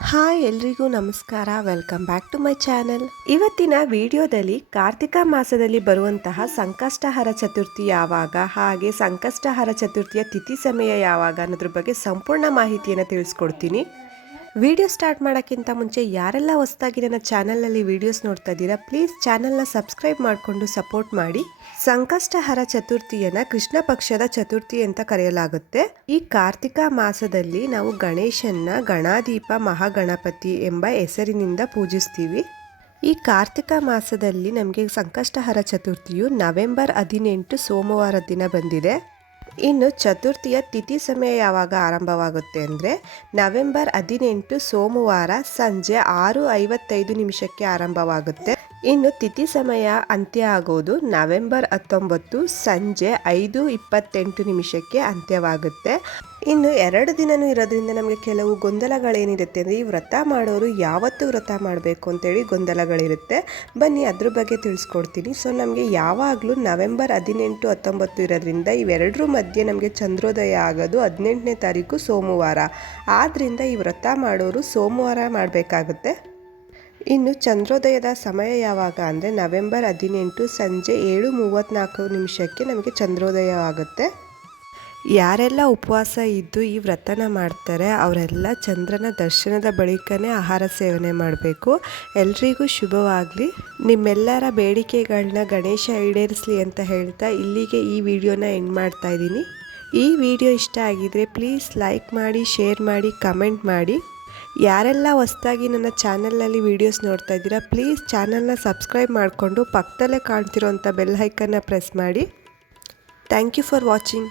Hi ಎಲ್ರಿಗೂ ನಮಸ್ಕಾರ. Welcome back to my channel ಇವತ್ತಿನ ವಿಡಿಯೋದಲ್ಲಿ ಕಾರ್ತಿಕ ಮಾಸದಲ್ಲಿ ಬರುವಂತಹ ಸಂಕಷ್ಟಹರ ಚತುರ್ಥಿ ಯಾವಾಗ, ಹಾಗೆ ಸಂಕಷ್ಟಹರ ಚತುರ್ಥಿಯ ತಿಥಿ ಸಮಯ ಯಾವಾಗ ಅನ್ನೋದ್ರ ಬಗ್ಗೆ ಸಂಪೂರ್ಣ ಮಾಹಿತಿಯನ್ನು ತಿಳಿಸ್ಕೊಡ್ತೀನಿ. ವಿಡಿಯೋ ಸ್ಟಾರ್ಟ್ ಮಾಡೋಕ್ಕಿಂತ ಮುಂಚೆ ಯಾರೆಲ್ಲ ಹೊಸದಾಗಿ ನನ್ನ ಚಾನಲಲ್ಲಿ ವಿಡಿಯೋಸ್ ನೋಡ್ತಾ ಇದ್ದೀರಾ ಪ್ಲೀಸ್ ಚಾನಲ್ನ ಸಬ್ಸ್ಕ್ರೈಬ್ ಮಾಡಿಕೊಂಡು ಸಪೋರ್ಟ್ ಮಾಡಿ. ಸಂಕಷ್ಟಹರ ಚತುರ್ಥಿಯನ್ನ ಕೃಷ್ಣ ಪಕ್ಷದ ಚತುರ್ಥಿ ಅಂತ ಕರೆಯಲಾಗುತ್ತೆ. ಈ ಕಾರ್ತಿಕ ಮಾಸದಲ್ಲಿ ನಾವು ಗಣೇಶನ್ನ ಗಣಾದೀಪ ಮಹಾಗಣಪತಿ ಎಂಬ ಹೆಸರಿನಿಂದ ಪೂಜಿಸ್ತೀವಿ. ಈ ಕಾರ್ತಿಕ ಮಾಸದಲ್ಲಿ ನಮಗೆ ಸಂಕಷ್ಟಹರ ಚತುರ್ಥಿಯು ನವೆಂಬರ್ ಹದಿನೆಂಟು ಸೋಮವಾರ ದಿನ ಬಂದಿದೆ. ಇನ್ನು ಚತುರ್ಥಿಯ ತಿಥಿ ಸಮಯ ಯಾವಾಗ ಆರಂಭವಾಗುತ್ತೆ ಅಂದರೆ ನವೆಂಬರ್ ಹದಿನೆಂಟು ಸೋಮವಾರ ಸಂಜೆ ಆರು ಐವತ್ತೈದು ನಿಮಿಷಕ್ಕೆ ಆರಂಭವಾಗುತ್ತೆ. ಇನ್ನು ತಿಥಿ ಸಮಯ ಅಂತ್ಯ ಆಗೋದು ನವೆಂಬರ್ ಹತ್ತೊಂಬತ್ತು ಸಂಜೆ ಐದು ಇಪ್ಪತ್ತೆಂಟು ನಿಮಿಷಕ್ಕೆ ಅಂತ್ಯವಾಗುತ್ತೆ. ಇನ್ನು ಎರಡು ದಿನನೂ ಇರೋದ್ರಿಂದ ನಮಗೆ ಕೆಲವು ಗೊಂದಲಗಳೇನಿರುತ್ತೆ ಅಂದರೆ ಈ ವ್ರತ ಮಾಡೋರು ಯಾವತ್ತು ವ್ರತ ಮಾಡಬೇಕು ಅಂತೇಳಿ ಗೊಂದಲಗಳಿರುತ್ತೆ. ಬನ್ನಿ ಅದ್ರ ಬಗ್ಗೆ ತಿಳಿಸ್ಕೊಡ್ತೀನಿ. ಸೊ ನಮಗೆ ಯಾವಾಗಲೂ ನವೆಂಬರ್ ಹದಿನೆಂಟು, ಹತ್ತೊಂಬತ್ತು ಇರೋದ್ರಿಂದ ಇವೆರಡರ ಮಧ್ಯೆ ನಮಗೆ ಚಂದ್ರೋದಯ ಆಗೋದು ಹದಿನೆಂಟನೇ ತಾರೀಕು ಸೋಮವಾರ. ಆದ್ದರಿಂದ ಈ ವ್ರತ ಮಾಡೋರು ಸೋಮವಾರ ಮಾಡಬೇಕಾಗುತ್ತೆ. ಇನ್ನು ಚಂದ್ರೋದಯದ ಸಮಯ ಯಾವಾಗ ಅಂದರೆ ನವೆಂಬರ್ ಹದಿನೆಂಟು ಸಂಜೆ ಏಳು ಮೂವತ್ತ್ನಾಲ್ಕು ನಿಮಿಷಕ್ಕೆ ನಮಗೆ ಚಂದ್ರೋದಯ ಆಗುತ್ತೆ. ಯಾರೆಲ್ಲ ಉಪವಾಸ ಇದ್ದು ಈ ವ್ರತನ ಮಾಡ್ತಾರೆ, ಅವರೆಲ್ಲ ಚಂದ್ರನ ದರ್ಶನದ ಬಳಿಕನೇ ಆಹಾರ ಸೇವನೆ ಮಾಡಬೇಕು. ಎಲ್ರಿಗೂ ಶುಭವಾಗಲಿ. ನಿಮ್ಮೆಲ್ಲರ ಬೇಡಿಕೆಗಳನ್ನ ಗಣೇಶ ಈಡೇರಿಸಲಿ ಅಂತ ಹೇಳ್ತಾ ಇಲ್ಲಿಗೆ ಈ ವಿಡಿಯೋನ ಎಂಡ್ ಮಾಡ್ತಾ ಇದ್ದೀನಿ. ಈ ವಿಡಿಯೋ ಇಷ್ಟ ಆಗಿದರೆ ಪ್ಲೀಸ್ ಲೈಕ್ ಮಾಡಿ, ಶೇರ್ ಮಾಡಿ, ಕಮೆಂಟ್ ಮಾಡಿ. ಯಾರೆಲ್ಲ ಹೊಸ್ದಾಗಿ ನನ್ನ ಚಾನಲ್ನಲ್ಲಿ ವೀಡಿಯೋಸ್ ನೋಡ್ತಾ ಇದ್ದೀರಾ, ಪ್ಲೀಸ್ ಚಾನಲ್ನ ಸಬ್ಸ್ಕ್ರೈಬ್ ಮಾಡಿಕೊಂಡು ಪಕ್ಕದಲ್ಲೇ ಕಾಣ್ತಿರೋಂಥ ಬೆಲ್ ಹೈಕನ್ನ ಪ್ರೆಸ್ ಮಾಡಿ. Thank you for watching.